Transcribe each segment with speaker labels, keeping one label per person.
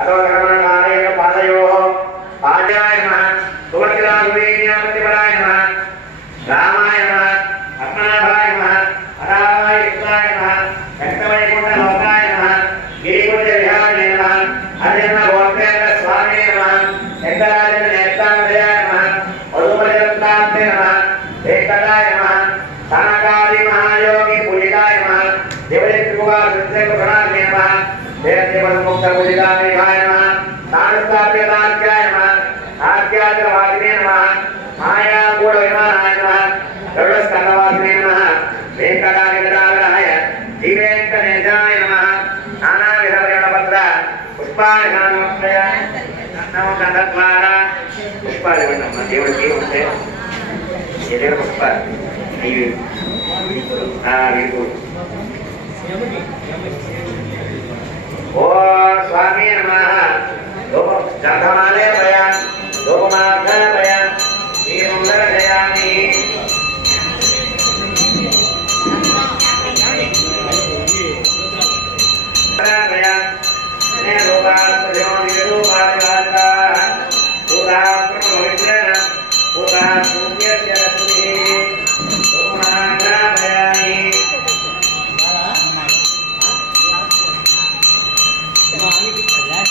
Speaker 1: అదోగమనారాయణ तस्य प्रणान्यमः हे देवन्मुक्त मुदितानिभाय नमः तानुस्थाप्यताख्याय नमः आख्यातवादिने नमः मायागूढविमानाय नमः गरुडस्कन्दवासिने नमः वेङ्कटानिगदाग्रहाय जीवेङ्कनेजाय नमः नानाविधवर्णपत्र पुष्पाणि नमस्ते नमो गन्धद्वारा पुष्पाणि वर्णं देवं जीवन्ते एदेव पुष्पाणि ನೀವು ಆ ಇದು ఓ స్వామి నమ. గంధమాలే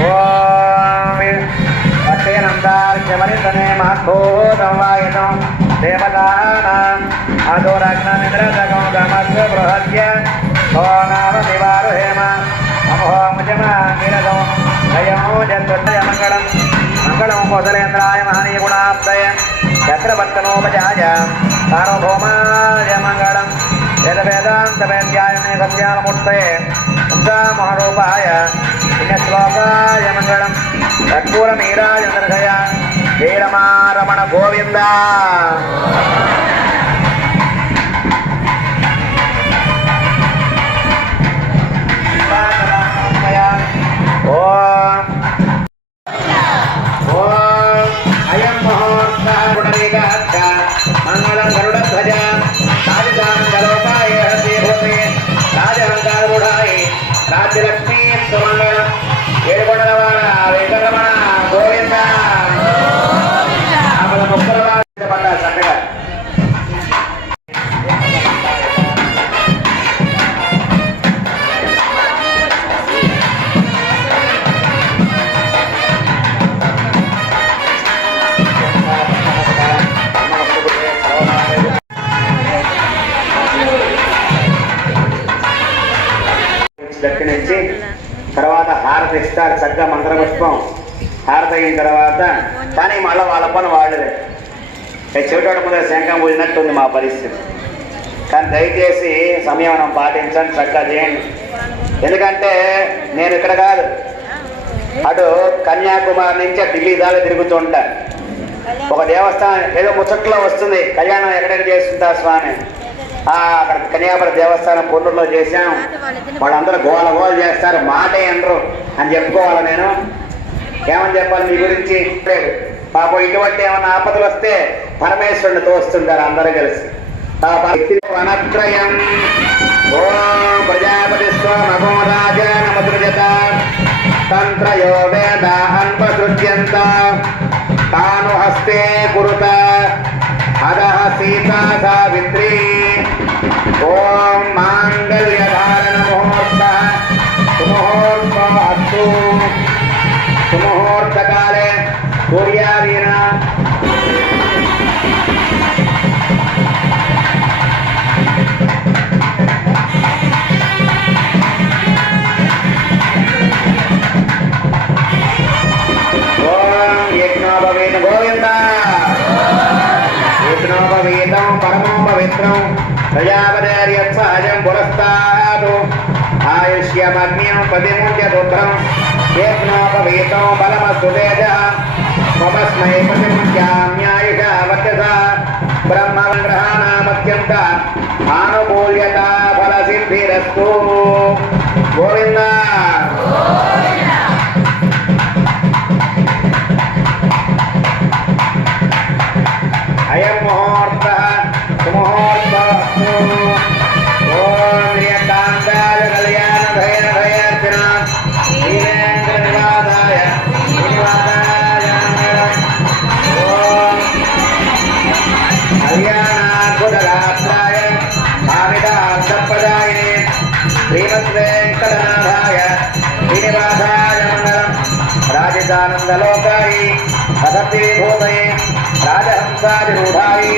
Speaker 1: గుడ్ అక్షయనందార్చమరితనే దేవతానాం అదోరగ్నమింద్రదగం గమస్వ బృహద్య సోనామ నివారు హేమ అమోముజమాగిరగం అయమో మంగళం మంగళం కోసలేంద్రాయ మహనీయ గుణాబ్దయ చక్రవర్తనోపజాయ సార్వభౌమాయ మంగళం వేద వేదాంత వేద్యాయ మే పుణ్యశ్లోకాయ మంగళం కర్పూర నీరాజ నిర్గయ శ్రీరమారమణ గోవిందా. ఏడుకొండలవాడ వెంకటరమణ హారతి ఇస్తారు చక్కగా మంత్రపుష్పం హారతి అయిన తర్వాత కానీ మళ్ళీ వాళ్ళ పని వాళ్ళదే. చెవిటోడ ముందర శంఖం పోయినట్టుంది మా పరిస్థితి. కానీ దయచేసి సంయమనం పాటించండి చక్కగా చేయండి. ఎందుకంటే నేను ఇక్కడ కాదు. అటు కన్యాకుమారి నుంచి ఢిల్లీ దాకా తిరుగుతుంటా ఒక దేవస్థానం ఏదో ముచ్చట్లో వస్తుంది. కళ్యాణం ఎక్కడెక్కడ చేస్తుంటా స్వామి. అక్కడ కన్యాకుమారి దేవస్థానం పొన్నూరులో చేశాం. వాళ్ళందరూ గోల గోల చేస్తారు. మాట అనరు. అని చెప్పుకోవాలి నేను. ఏమని చెప్పాలి మీ గురించి? పాపం ఇటువంటి ఏమైనా ఆపదలు వస్తే పరమేశ్వరుని తోస్తుంటారు అందరూ కలిసి. వనత్రయం. ఓం ప్రజాపతి స్వమగో తంత్రయో వేద తాను హస్తే కురుత. అదహ సీతా సావిత్రి. ఓం మాంగళ్యధారణ ముహూర్త సుముహూర్త అస్తు సుముహూర్తకాలే సూర్యాదీన ఓం యజ్ఞోపవేత గోవింద యజ్ఞోపవేతం పరమో పవిత్రం ప్రజాపతిర్యత్సహజం పురస్తాదు ఆయుష్ శ్యమగ్న్యం పతిముండ్య రుద్రం ఏజ్ఞోపవీతో బలమస్తు తేజ మమస్మై ప్రతిముండ్యామ్యాయుష వర్చస బ్రహ్మగ్రహాణమత్యంత ఆనుకూల్యత ఫలసిద్ధిరస్తు గోవిందా గోవింద రాజితానందలోకాయి పదవీభూతయే రాజహంసాదిరూఢాయి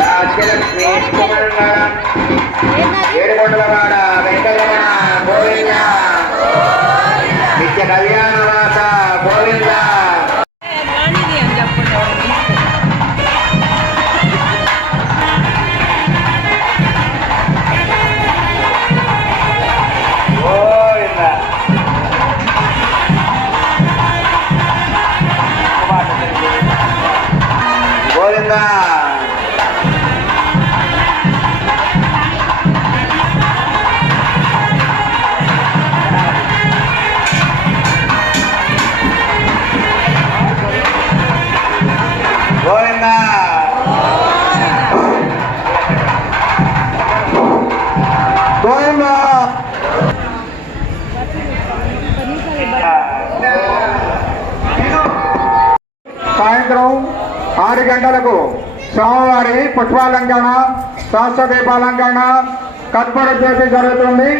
Speaker 1: రాజ్యలక్ష్మీ సుమంగళం ఏడుకొండలవాడ వెంకటరమణ గోవింద. నిత్య కళ్యాణవాస గోవింద.
Speaker 2: సాయంత్రం ఆరు గంటలకు స్వామివారి పుష్పాలంకరణ శాస్త్ర దీపాలంకరణ కర్పూర జ్యోతి జరుగుతుంది.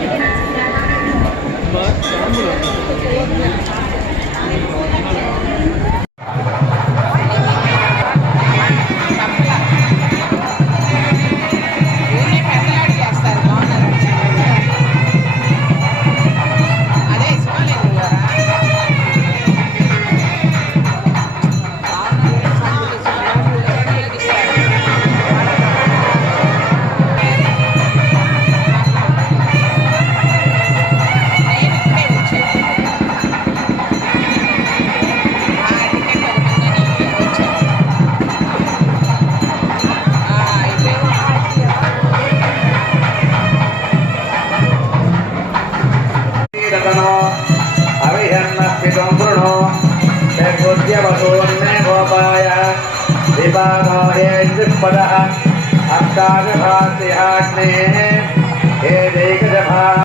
Speaker 3: ఊరినే ततनो
Speaker 1: अभिहन्नपितुं कृणो। यद्बुद्ध्यवसून्मे गोपाय विभागो हे दृक्पदः आग्नेः हे देगजभा